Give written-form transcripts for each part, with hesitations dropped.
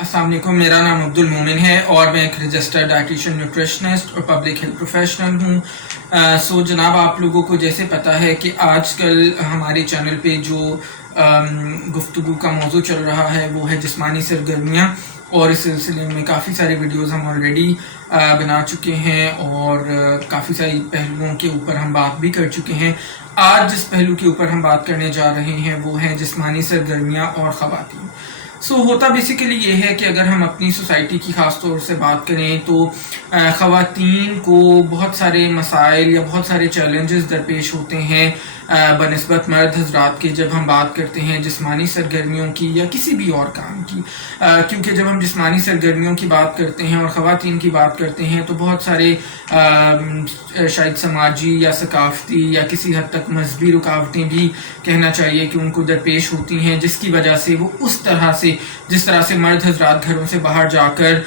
अस्सलाम वालेकुम, मेरा नाम अब्दुल मोमिन है और मैं एक रजिस्टर्ड डाइटिशियन, न्यूट्रिशनिस्ट और पब्लिक हेल्थ प्रोफेशनल हूँ। सो जनाब, आप लोगों को जैसे पता है कि आजकल हमारे चैनल पे जो गुफ्तगू का मौजू चल रहा है वो है जिस्मानी सरगर्मियाँ, और इस सिलसिले में काफ़ी सारे वीडियोस हम ऑलरेडी बना चुके हैं और काफ़ी सारी पहलुओं के ऊपर हम बात भी कर चुके हैं। आज जिस पहलू के ऊपर हम बात करने जा रहे हैं वो है जिस्मानी सरगर्मियाँ और ख़वातीन। होता बेसिकली ये है कि अगर हम अपनी सोसाइटी की ख़ास तौर से बात करें तो ख़वातीन को बहुत सारे मसाइल या बहुत सारे चैलेंजेस दरपेश होते हैं बनिस्बत मर्द हजरात के, जब हम बात करते हैं जिस्मानी सरगर्मियों की या किसी भी और काम की। क्योंकि जब हम जिस्मानी सरगर्मियों की बात करते हैं और ख़वातीन की बात करते हैं तो बहुत सारे शायद समाजी या सकाफती या किसी हद तक मजहबी रुकावटें भी कहना चाहिए कि उनको दरपेश होती हैं, जिसकी वजह से वो उस तरह से जिस तरह से मर्द हजरात घरों से बाहर जाकर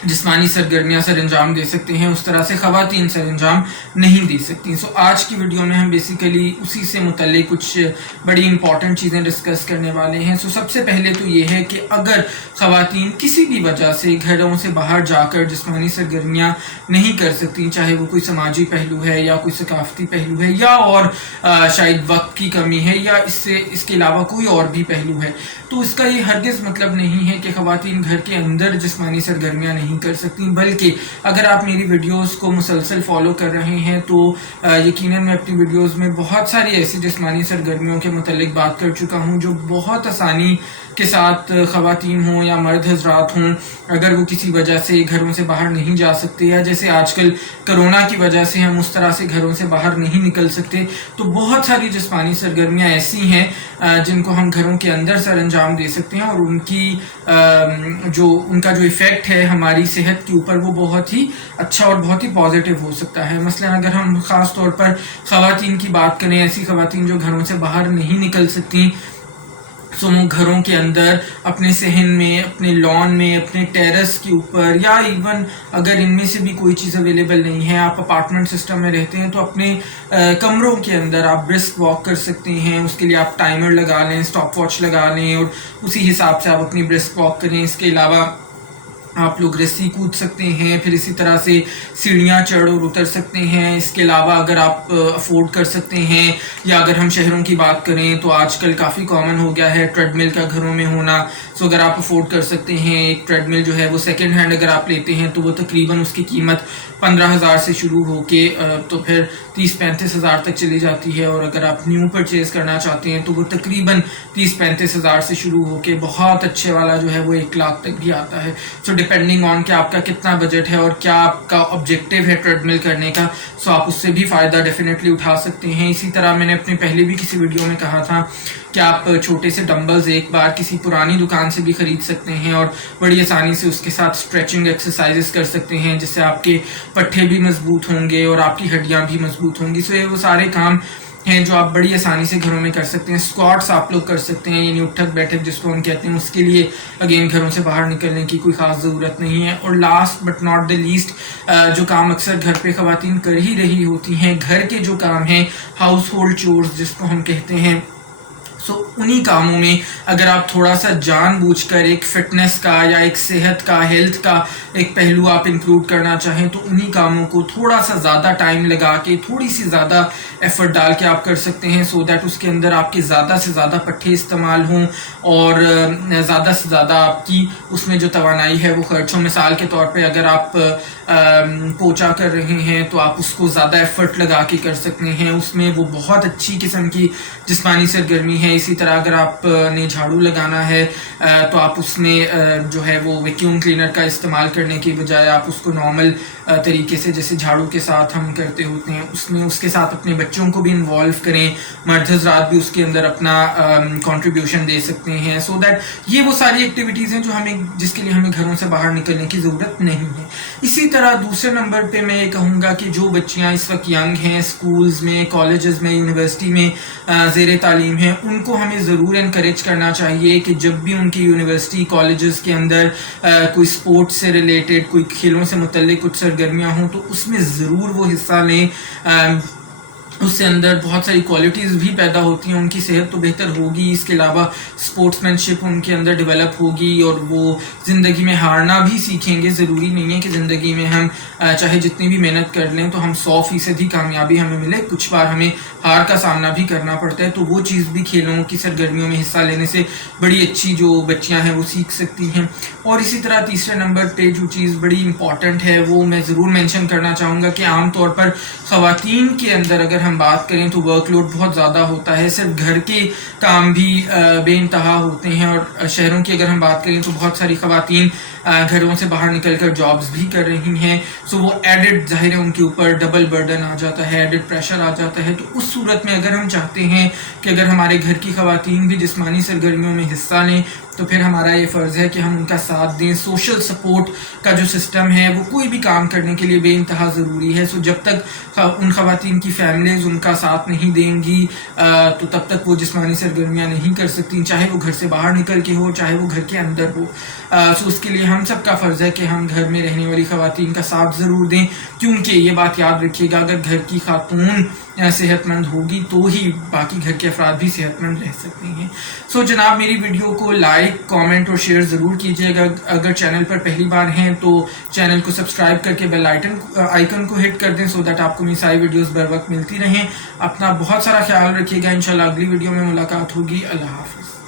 जिस्मानी सरगर्मियाँ सर अंजाम दे सकते हैं, उस तरह से ख़वातीन सर अंजाम नहीं दे सकती। आज की वीडियो में हम बेसिकली उसी से मुतल्लिक कुछ बड़ी इंपॉर्टेंट चीज़ें डिस्कस करने वाले हैं। सबसे पहले तो ये है कि अगर ख़वातीन किसी भी वजह से घरों से बाहर जाकर जिस्मानी सरगर्मियाँ नहीं कर सकती, चाहे वो कोई समाजी पहलू है या कोई सकाफती पहलू है या और शायद वक्त की कमी है या इसके अलावा कोई और भी पहलू है, तो इसका ये हरगिज़ मतलब नहीं है कि ख़वातीन घर के अंदर जिस्मानी सरगर्मियाँ नहीं कर सकती। बल्कि अगर आप मेरी वीडियोस को मुसलसल फॉलो कर रहे हैं तो यकीनन मैं अपनी वीडियोस में बहुत सारी ऐसी जिस्मानी सरगर्मियों के मुतालिक बात कर चुका हूं जो बहुत आसानी के साथ ख़वातीन हों या मर्द हजरात हों, अगर वो किसी वजह से घरों से बाहर नहीं जा सकते या जैसे आजकल कोरोना की वजह से हम उस तरह से घरों से बाहर नहीं निकल सकते, तो बहुत सारी जिस्मानी सरगर्मियाँ ऐसी हैं जिनको हम घरों के अंदर सर अंजाम दे सकते हैं और उनका जो इफ़ेक्ट है हमारी सेहत के ऊपर वो बहुत ही अच्छा और बहुत ही पॉजिटिव हो सकता है। मसलन अगर हम ख़ास तौर पर ख़वातीन की बात करें, ऐसी ख़वातीन जो घरों से बाहर नहीं निकल सकती, घरों के अंदर अपने सहन में, अपने लॉन में, अपने टेरेस के ऊपर, या इवन अगर इनमें से भी कोई चीज़ अवेलेबल नहीं है, आप अपार्टमेंट सिस्टम में रहते हैं, तो अपने कमरों के अंदर आप ब्रिस्क वॉक कर सकते हैं। उसके लिए आप टाइमर लगा लें, स्टॉप वॉच लगा लें और उसी हिसाब से आप अपनी ब्रिस्क वॉक करें। इसके अलावा आप लोग रस्सी कूद सकते हैं, फिर इसी तरह से सीढ़ियाँ चढ़ और उतर सकते हैं। इसके अलावा अगर आप अफोर्ड कर सकते हैं, या अगर हम शहरों की बात करें तो आजकल काफ़ी कॉमन हो गया है ट्रेडमिल का घरों में होना। अगर आप अफोर्ड कर सकते हैं, एक ट्रेडमिल जो है वो सेकेंड हैंड अगर आप लेते हैं तो वो तकरीबन उसकी कीमत 15,000 से शुरू होके तो फिर 30-35 हज़ार तक चली जाती है, और अगर आप न्यू परचेज़ करना चाहते हैं तो वो तकरीबन 30-35 हज़ार से शुरू होके बहुत अच्छे वाला जो है वो 1 लाख तक भी आता है। डिपेंडिंग ऑन कि आपका कितना बजट है और क्या आपका ऑब्जेक्टिव है ट्रेडमिल करने का, आप उससे भी फ़ायदा डेफिनेटली उठा सकते हैं। इसी तरह मैंने अपने पहले भी किसी वीडियो में कहा था कि आप छोटे से डंबल्स एक बार किसी पुरानी दुकान से भी ख़रीद सकते हैं और बड़ी आसानी से उसके साथ स्ट्रेचिंग एक्सरसाइजेस कर सकते हैं, जिससे आपके पट्टे भी मजबूत होंगे और आपकी हड्डियाँ भी मजबूत होंगी। ये वो सारे काम हैं जो आप बड़ी आसानी से घरों में कर सकते हैं। स्क्वाट्स आप लोग कर सकते हैं, यानी उठक बैठक जिसको हम कहते हैं, उसके लिए अगेन घरों से बाहर निकलने की कोई ख़ास ज़रूरत नहीं है। और last but not the least, जो काम अक्सर घर पे ख़वातीन कर ही रही होती हैं, घर के जो काम हैं, हाउस होल्ड चोर्स जिसको हम कहते हैं, उन्हीं कामों में अगर आप थोड़ा सा जानबूझकर एक फिटनेस का या एक सेहत का, हेल्थ का एक पहलू आप इंक्लूड करना चाहें तो उन्हीं कामों को थोड़ा सा ज़्यादा टाइम लगा के, थोड़ी सी ज़्यादा एफर्ट डाल के आप कर सकते हैं, सो दैट उसके अंदर आपके ज़्यादा से ज़्यादा पट्टे इस्तेमाल हों और ज़्यादा से ज़्यादा आपकी उसमें जो तवानाई है वो खर्च हो। मिसाल के तौर पे अगर आप पोछा कर रहे हैं तो आप उसको ज़्यादा एफर्ट लगा के कर सकते हैं, उसमें वो बहुत अच्छी किस्म की जिस्मानी सरगर्मी है। इसी तरह अगर आपने झाड़ू लगाना है तो आप उसमें जो है वो वैक्यूम क्लीनर का इस्तेमाल करने की बजाय आप उसको नॉर्मल तरीके से जैसे झाड़ू के साथ हम करते होते हैं उसमें उसके साथ अपने बच्चों को भी इन्वॉल्व करें, मर्द हज़रात भी उसके अंदर अपना कंट्रीब्यूशन दे सकते हैं, सो दैट ये वो सारी एक्टिविटीज़ हैं जो जिसके लिए हमें घरों से बाहर निकलने की ज़रूरत नहीं है। इसी तरह दूसरे नंबर पे मैं ये कहूँगा कि जो बच्चियाँ इस वक्त यंग हैं, स्कूल्स में, कॉलेजेस में, यूनिवर्सिटी में ज़ेर तालीम हैं, उनको हमें ज़रूर इनकरेज करना चाहिए कि जब भी उनकी यूनिवर्सिटी, कॉलेजेस के अंदर कोई स्पोर्ट्स से रिलेटेड, कोई खेलों से मुतल्लिक कुछ सरगर्मियाँ हों तो उसमें ज़रूर वो हिस्सा लें। اس سے اندر بہت ساری کوالٹیز بھی پیدا ہوتی ہیں، ان کی صحت تو بہتر ہوگی، اس کے علاوہ اسپورٹس شپ ان کے اندر ڈیولپ ہوگی، اور وہ زندگی میں ہارنا بھی سیکھیں گے. ضروری نہیں ہے کہ زندگی میں ہم چاہے جتنی بھی محنت کر لیں تو ہم 100% ہی کامیابی ہمیں ملے. کچھ بار ہمیں ہار کا سامنا بھی کرنا پڑتا ہے، تو وہ چیز بھی کھیلوں کی سرگرمیوں میں حصہ لینے سے بڑی اچھی جو بچیاں ہیں وہ سیکھ سکتی ہیں. اور اسی طرح تیسرے نمبر پہ جو چیز بڑی امپورٹنٹ ہے وہ میں ضرور مینشن کرنا چاہوں گا کہ عام طور پر خواتین کے اندر اگر ہم بات کریں تو ورک لوڈ بہت زیادہ ہوتا ہے. صرف گھر کے کام بھی بے انتہا ہوتے ہیں، اور شہروں کی اگر ہم بات کریں تو بہت ساری خواتین گھروں سے باہر نکل کر جابز بھی کر رہی ہیں. سو وہ ایڈڈ ظاہر ہے ان کے اوپر ڈبل برڈن آ جاتا ہے، ایڈڈ پریشر آ جاتا ہے. تو اس صورت میں اگر ہم چاہتے ہیں کہ اگر ہمارے گھر کی خواتین بھی جسمانی سرگرمیوں میں حصہ لیں تو پھر ہمارا یہ فرض ہے کہ ہم ان کا ساتھ دیں. سوشل سپورٹ کا جو سسٹم ہے وہ کوئی بھی کام کرنے کے لیے بے انتہا ضروری ہے. سو جب تک ان خواتین کی فیملیز ان کا ساتھ نہیں دیں گی تو تب تک وہ جسمانی سرگرمیاں نہیں کر سکتی، چاہے وہ گھر سے باہر نکل کے ہو چاہے وہ گھر کے اندر ہو. سو اس کے لیے ہم سب کا فرض ہے کہ ہم گھر میں رہنے والی خواتین کا ساتھ ضرور دیں، کیونکہ یہ بات یاد رکھیے گا اگر گھر کی خاتون صحت مند ہوگی تو ہی باقی گھر کے افراد بھی صحت مند رہ سکتے ہیں. سو جناب میری ویڈیو کو لائک، کامنٹ اور شیئر ضرور کیجیے گا. اگر چینل پر پہلی بار ہیں تو چینل کو سبسکرائب کر کے بیل آئیکن کو ہٹ کر دیں سو دیٹ آپ کو میری ساری ویڈیوز بر وقت ملتی رہیں. اپنا بہت سارا خیال رکھیے گا. انشاءاللہ اگلی ویڈیو میں ملاقات ہوگی. اللہ حافظ.